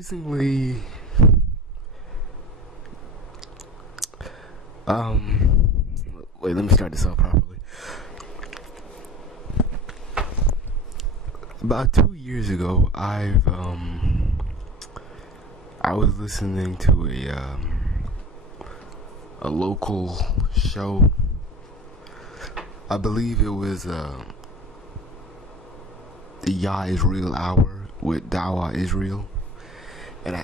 Surprisingly, um, wait, let me start this off properly. About 2 years ago, I was listening to a local show. I believe it was the Ya Israel Hour with Dawa Israel, and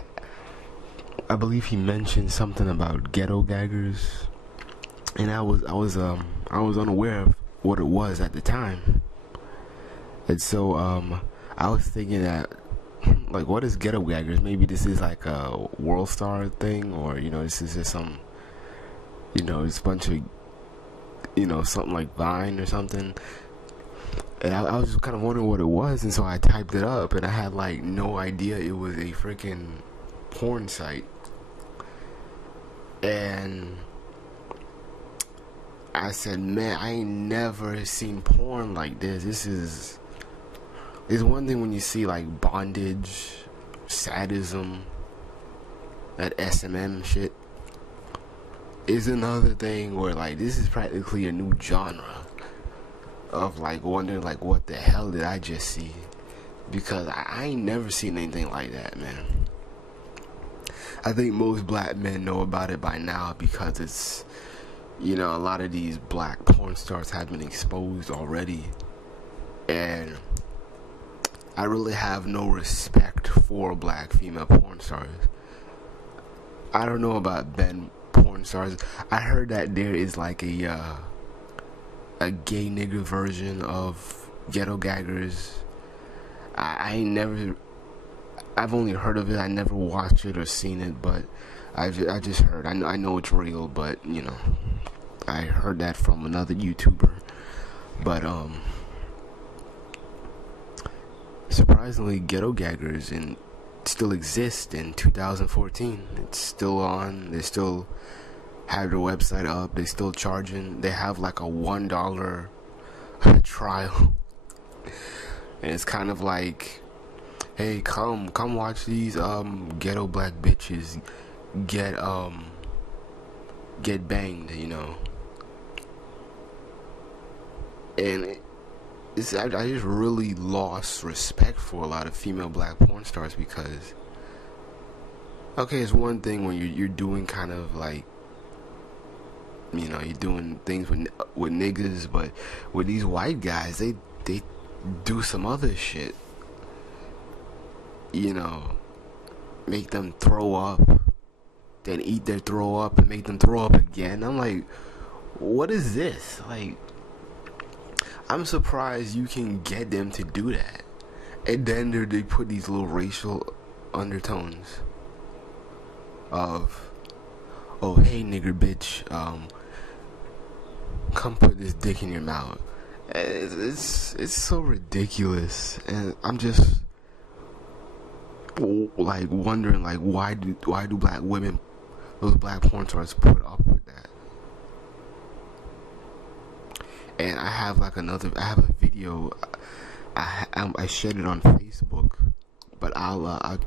I believe he mentioned something about ghetto gaggers, and I was unaware of what it was at the time, and so I was thinking that, like, what is ghetto gaggers? Maybe this is like a World Star thing, or this is just some, it's a bunch of, something like Vine or something. And I was just kind of wondering what it was, and so I typed it up, and I had like no idea it was a freaking porn site. And I said, man, I ain't never seen porn like this. It's one thing when you see like bondage, sadism, that SMM shit. It's another thing where like this is practically a new genre of like wondering like what the hell did I just see, because I ain't never seen anything like that, man. I think most black men know about it by now because it's, a lot of these black porn stars have been exposed already, and I really have no respect for black female porn stars. I don't know about Ben porn stars. I heard that there is like a gay nigga version of Ghetto Gaggers. I've only heard of it. I never watched it or seen it, but I just heard. I know it's real, but I heard that from another YouTuber. But surprisingly, Ghetto Gaggers still exist in 2014. It's still on. They still have their website up. They still charging. They have like a $1 trial, and it's kind of like, hey, come watch these ghetto black bitches get banged, and I just really lost respect for a lot of female black porn stars, because okay, it's one thing when you're doing kind of like, you're doing things with niggas, but with these white guys, they do some other shit, make them throw up, then eat their throw up and make them throw up again. I'm like, what is this? Like, I'm surprised you can get them to do that. And then they put these little racial undertones of, oh, hey, nigger bitch, come put this dick in your mouth. It's so ridiculous, and I'm just like wondering, like, why do black women, those black porn stars, put up with that? And I have a video. I shared it on Facebook, but I'll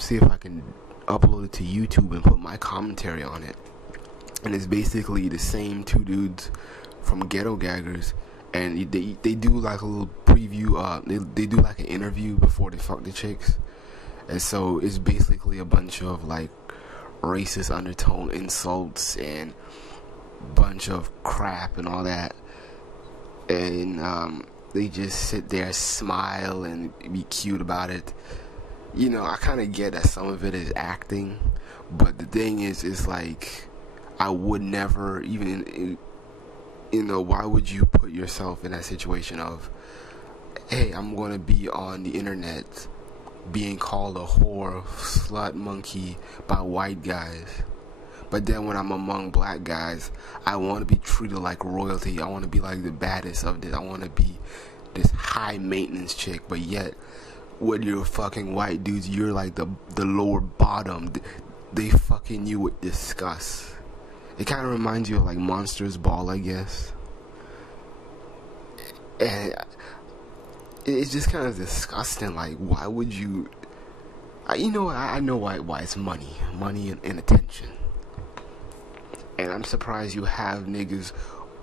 see if I can upload it to YouTube and put my commentary on it. And it's basically the same two dudes from Ghetto Gaggers, and they do like a little preview. They do like an interview before they fuck the chicks, and so it's basically a bunch of like racist undertone insults and bunch of crap and all that, and they just sit there, smile, and be cute about it. I kind of get that some of it is acting, but the thing is, it's like, I would never even, why would you put yourself in that situation of, hey, I'm going to be on the internet being called a whore, slut, monkey by white guys, but then when I'm among black guys, I want to be treated like royalty. I want to be like the baddest of this. I want to be this high maintenance chick, but yet when you're fucking white dudes, you're like the lower bottom. They fucking you with disgust. It kind of reminds you of like Monsters Ball, I guess. And it's just kind of disgusting. Like, why would you I know why it's money and attention. And I'm surprised you have niggas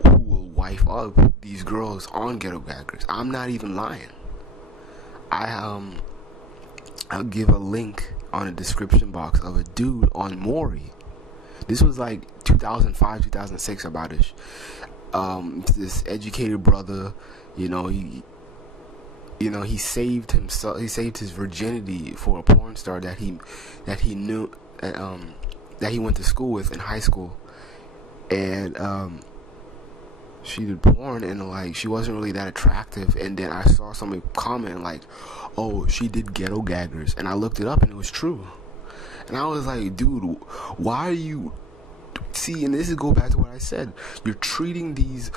who will wife up these girls on Ghetto Gaggers. I'm not even lying. I'll give a link on the description box of a dude on Maury. This was like 2005, 2006 about it. This educated brother, he saved himself. He saved his virginity for a porn star that he knew that he went to school with in high school, and she did porn and like she wasn't really that attractive. And then I saw somebody comment like, "Oh, she did Ghetto Gaggers," and I looked it up and it was true. And I was like, dude, why are you... See, and this is go back to what I said. You're treating these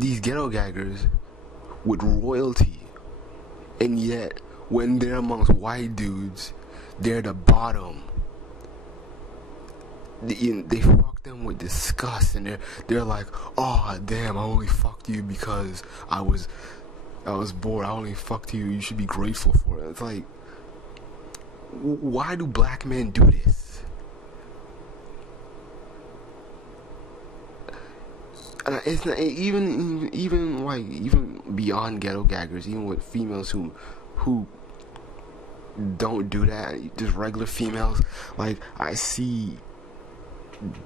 Ghetto Gaggers with royalty. And yet, when they're amongst white dudes, they're the bottom. They fuck them with disgust. And they're like, oh, damn, I only fucked you because I was bored. I only fucked you. You should be grateful for it. It's like... Why do black men do this? And it's not even beyond Ghetto Gaggers, even with females who don't do that, just regular females. Like, I see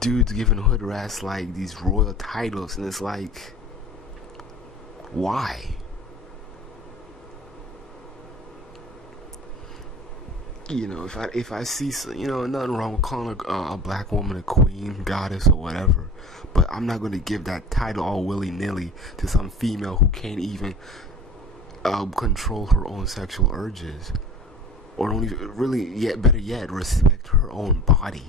dudes giving hood rats like these royal titles, and it's like, why? If I see, nothing wrong with calling a black woman a queen, goddess, or whatever, but I'm not going to give that title all willy-nilly to some female who can't even control her own sexual urges, or don't even really, better yet, respect her own body.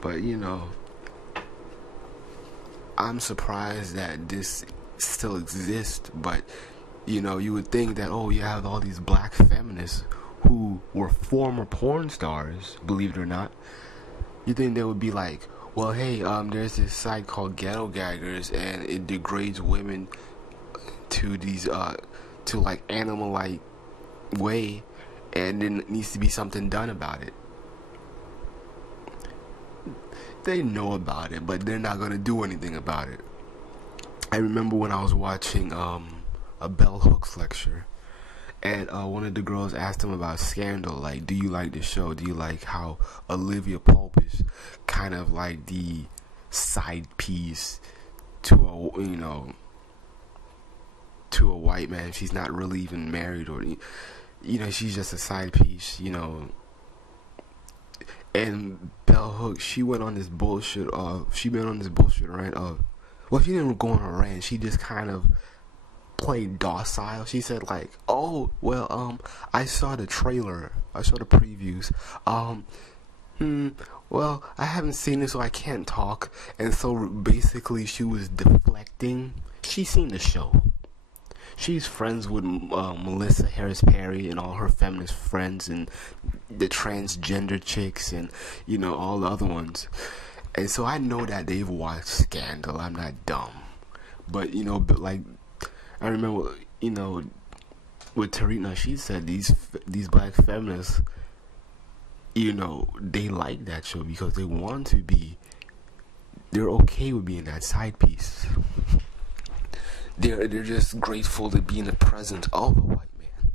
But I'm surprised that this still exists. But you would think that, you have all these black feminists who were former porn stars, believe it or not. You think they would be like, well, hey, there's this site called Ghetto Gaggers, and it degrades women to these to like animal-like way, and there needs to be something done about it. They know about it, but they're not gonna do anything about it. I remember when I was watching a Bell Hooks lecture, and one of the girls asked him about Scandal. Like, do you like the show? Do you like how Olivia Pope is kind of like the side piece to to a white man? She's not really even married, or she's just a side piece. And Bell Hooks, she went on this bullshit rant of... Well, she didn't go on a rant. She just kind of played docile. She said like, "Oh, well, I saw the trailer. I saw the previews. Well, I haven't seen it, so I can't talk." And so basically, she was deflecting. She's seen the show. She's friends with Melissa Harris Perry and all her feminist friends, and the transgender chicks, and all the other ones. And so I know that they've watched Scandal. I'm not dumb. But, but like, I remember, with Tarina, she said these black feminists, they like that show because they want to be, they're okay with being that side piece. They're just grateful to be in the presence of a white man.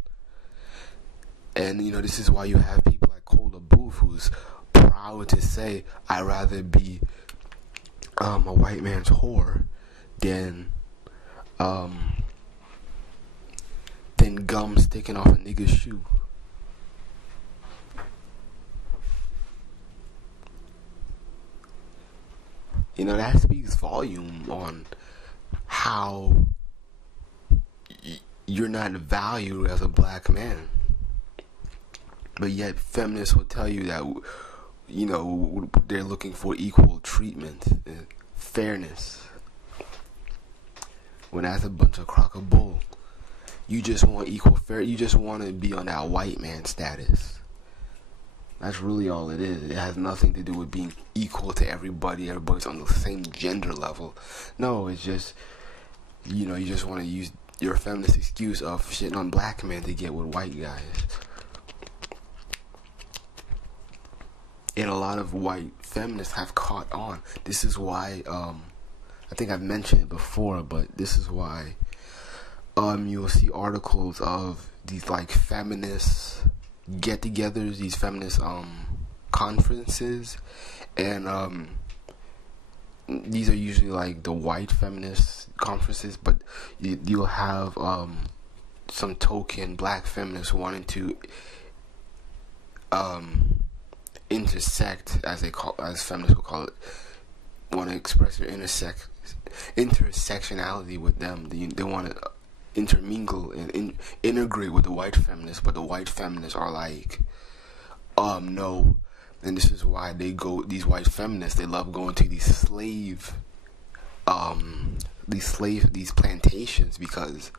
And, this is why you have people like Cola Booth, who's proud to say, I'd rather be a white man's whore than gum sticking off a nigga's shoe. That speaks volume on how you're not valued as a black man. But yet feminists will tell you that they're looking for equal treatment and fairness, when that's a bunch of crock of bull. You just want equal fair. You just want to be on that white man status. That's really all it is. It has nothing to do with being equal to everybody. Everybody's on the same gender level. No, it's just you just want to use your feminist excuse of shitting on black men to get with white guys. And a lot of white feminists have caught on. This is why, I think I've mentioned it before, but this is why you'll see articles of these like feminist get-togethers, these feminist conferences, and these are usually like the white feminist conferences, but you'll have some token black feminists wanting to intersect, as feminists will call it, want to express their intersectionality with them. They want to intermingle and integrate with the white feminists, but the white feminists are like, no. And this is why these white feminists, they love going to these plantations, because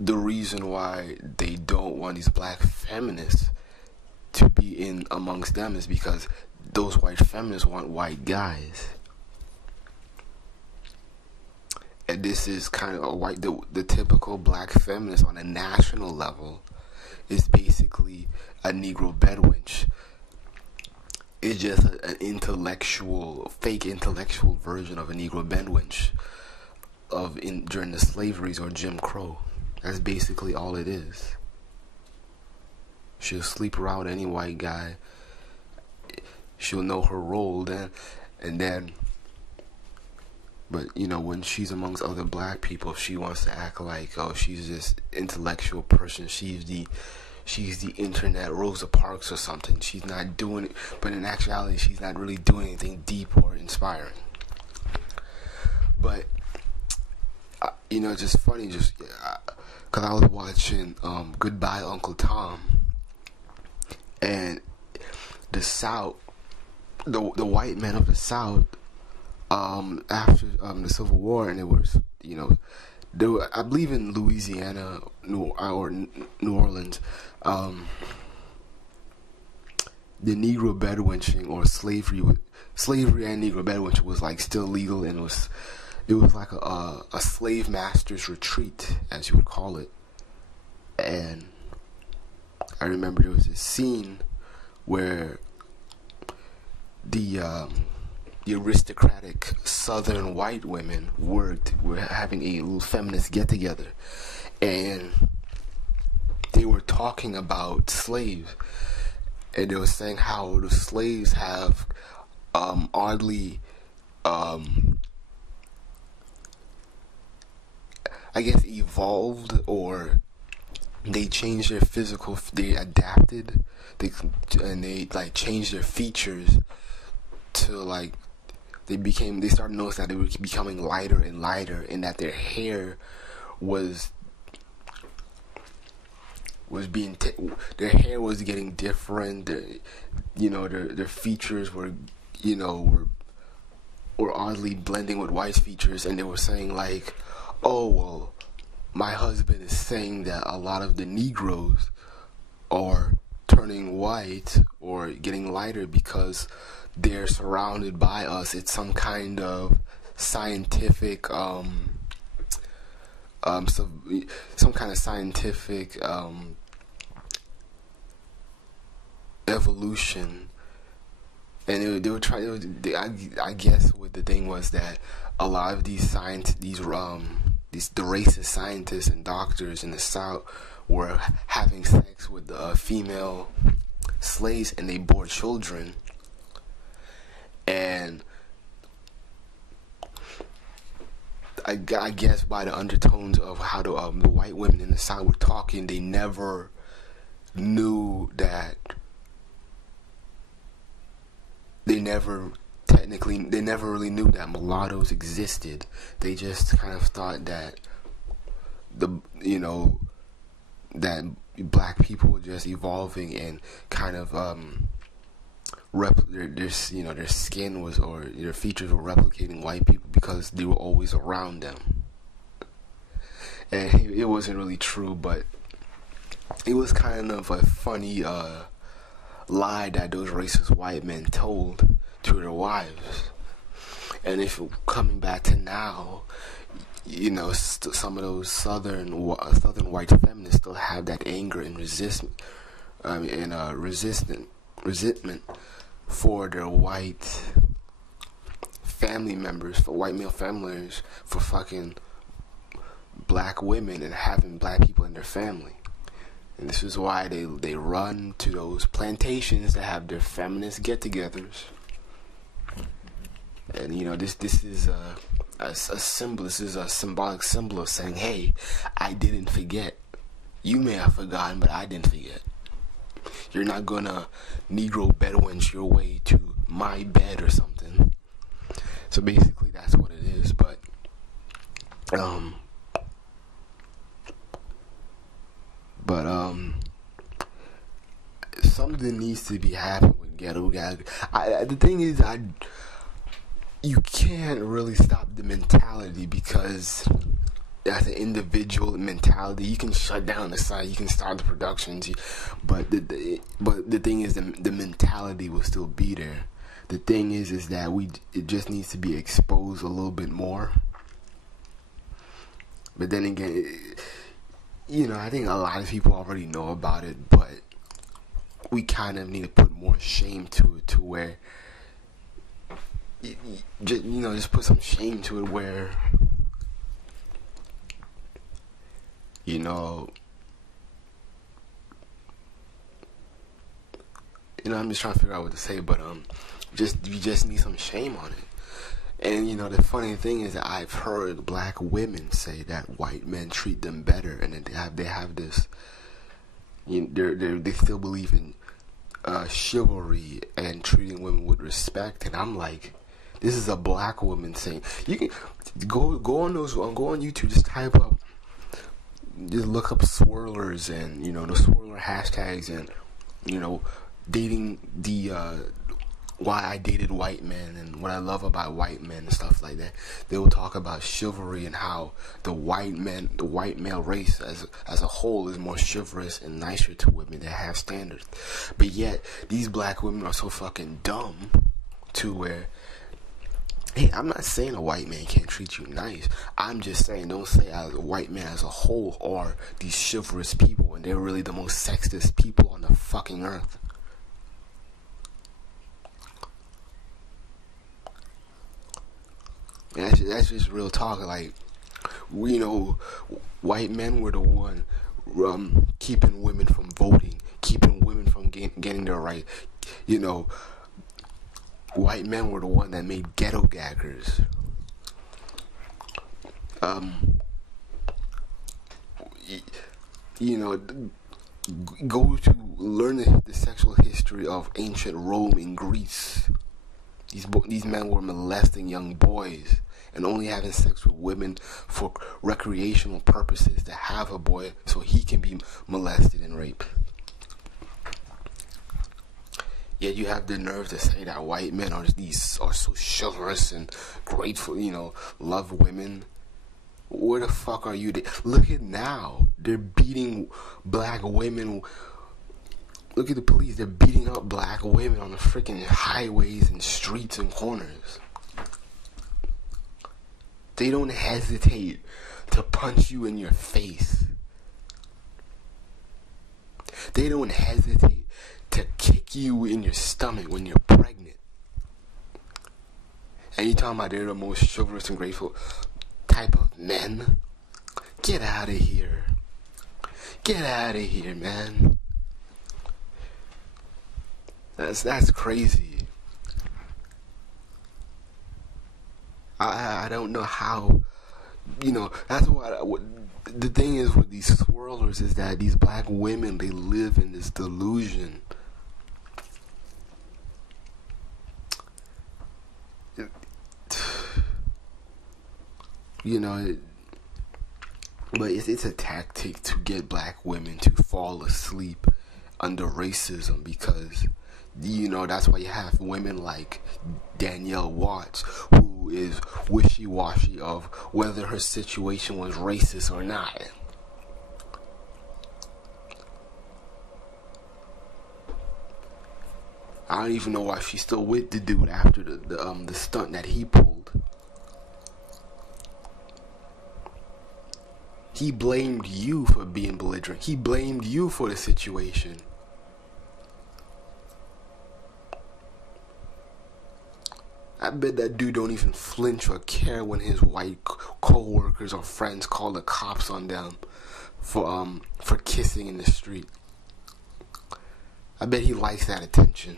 the reason why they don't want these black feminists to be in amongst them is because those white feminists want white guys. And this is kind of the typical black feminist on a national level is basically a Negro Bedwench. It's just an fake intellectual version of a Negro Bedwench during the slaveries or Jim Crow. That's basically all it is. She'll sleep around any white guy. She'll know her role then, but when she's amongst other black people, she wants to act like, oh, she's this intellectual person. She's the internet Rosa Parks or something. She's not doing it, but in actuality, she's not really doing anything deep or inspiring. But it's just funny, because I was watching Goodbye Uncle Tom, and the South, the white men of the South, after the Civil War, and it was, there were, I believe in Louisiana or New Orleans, the Negro bedwenching or slavery and Negro bedwenching was like still legal, and it was like a slave master's retreat, as you would call it. And I remember there was this scene where the aristocratic Southern white women were having a little feminist get-together, and they were talking about slaves, and they were saying how the slaves have oddly, I guess, evolved, or they changed their they adapted, they like changed their features to like, they started noticing that they were becoming lighter and lighter, and that their hair was their hair was getting different. Their features were oddly blending with white features, and they were saying like, oh, well, my husband is saying that a lot of the Negroes are turning white or getting lighter because they're surrounded by us. It's some kind of scientific, some kind of scientific evolution. And they were trying. I guess what the thing was that a lot of the racist scientists and doctors in the South were having sex with female slaves, and they bore children. And I guess by the undertones of how the white women in the South were talking, they never knew that. They never really knew that mulattoes existed. They just kind of thought that that black people were just evolving and kind of their skin was, or their features were replicating white people because they were always around them. And it wasn't really true, but it was kind of a funny lie that those racist white men told to their wives. And if coming back to now, some of those southern white feminists still have that anger and resentment for their white family members, for white male families, for fucking black women and having black people in their family. And this is why they run to those plantations that have their feminist get-togethers. And this is a symbol. This is a symbolic symbol of saying, hey, I didn't forget. You may have forgotten, but I didn't forget. You're not gonna Negro Bedwench your way to my bed or something. So basically that's what it is. But something needs to be happening with Ghetto Gaggers. The thing is, you can't really stop the mentality, because as an individual mentality, you can shut down the site, you can start the productions, but the thing is, the mentality will still be there. The thing is that it just needs to be exposed a little bit more. But then again, I think a lot of people already know about it, but we kind of need to put more shame to it, to where, just put some shame to it, where, I'm just trying to figure out what to say, but you just need some shame on it. And the funny thing is that I've heard black women say that white men treat them better, and that they have this, they still believe in chivalry and treating women with respect. And I'm like, this is a black woman saying. You can go on YouTube, just type up, just look up swirlers and the swirler hashtags, and dating the why I dated white men and what I love about white men and stuff like that. They will talk about chivalry and how the white male race as a whole is more chivalrous and nicer to women that have standards. But yet these black women are so fucking dumb to where, hey, I'm not saying a white man can't treat you nice. I'm just saying, don't say as a white man as a whole are these chivalrous people when they're really the most sexist people on the fucking earth. And that's just real talk. Like, white men were the one keeping women from voting, keeping women from getting their right. White men were the one that made Ghetto Gaggers. Go to learn the sexual history of ancient Rome and Greece. These men were molesting young boys and only having sex with women for recreational purposes, to have a boy so he can be molested and raped. Yet you have the nerve to say that white men are so chivalrous and grateful, love women. Where the fuck are you? Look at now. They're beating black women. Look at the police. They're beating up black women on the freaking highways and streets and corners. They don't hesitate to punch you in your face. They don't hesitate to kick you in your stomach when you're pregnant. And you talking about they're the most chivalrous and grateful type of men? Get out of here. Get out of here, man. That's crazy. I don't know how, that's what the thing is with these swirlers, is that these black women, they live in this delusion. But it's a tactic to get black women to fall asleep under racism, because that's why you have women like Danielle Watts, who is wishy-washy of whether her situation was racist or not. I don't even know why she's still with the dude after the stunt that he pulled. He blamed you for being belligerent. He blamed you for the situation. I bet that dude don't even flinch or care when his white co-workers or friends call the cops on them for kissing in the street. I bet he likes that attention.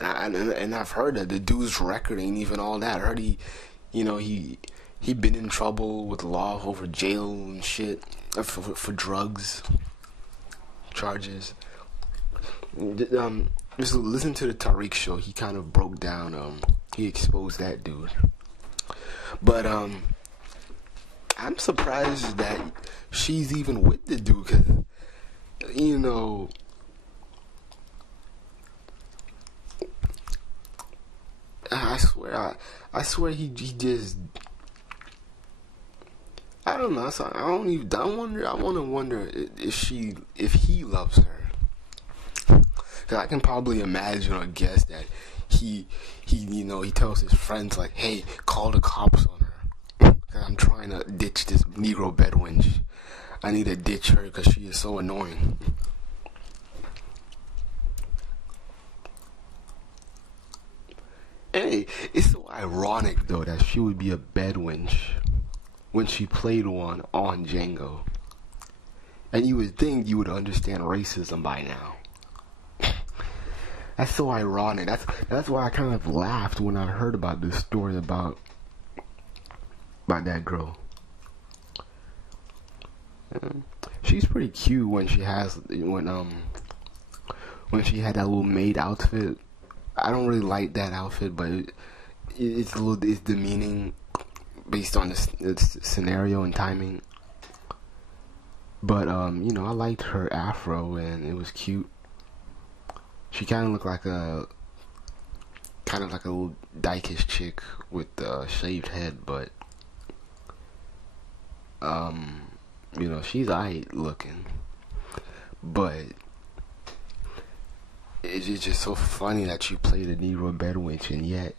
And I've heard that the dude's record ain't even all that. I heard he been in trouble with law over jail and shit for drugs charges. Just listen to the Tariq show. He kind of broke down. He exposed that dude. But I'm surprised that she's even with the dude, because I swear he just, I don't know. So I want to wonder if he loves her. Cause I can probably imagine or guess that he tells his friends like, hey, call the cops on her. Cause I'm trying to ditch this Negro Bedwench. I need to ditch her because she is so annoying. Hey, it's so ironic though that she would be a bedwench when she played one on Django. And you would think you would understand racism by now. That's so ironic. That's why I kind of laughed when I heard about this story about that girl. She's pretty cute when she had that little maid outfit. I don't really like that outfit, but it's demeaning based on the scenario and timing. But I liked her afro and it was cute. She kind of looked like a little dykish chick with a shaved head, but she's alright looking. But it's just so funny that you play the Negro Bedwench and yet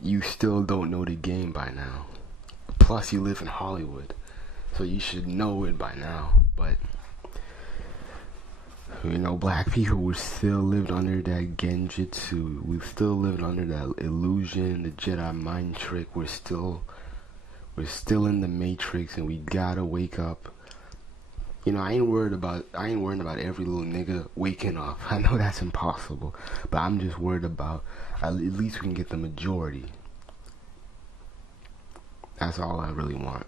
you still don't know the game by now. Plus you live in Hollywood, so you should know it by now. But black people were still lived under that genjutsu. We still lived under that illusion, the Jedi mind trick. We're still in the Matrix, and we gotta wake up. I ain't worried about every little nigga waking up. I know that's impossible, but I'm just worried about at least we can get the majority. That's all I really want.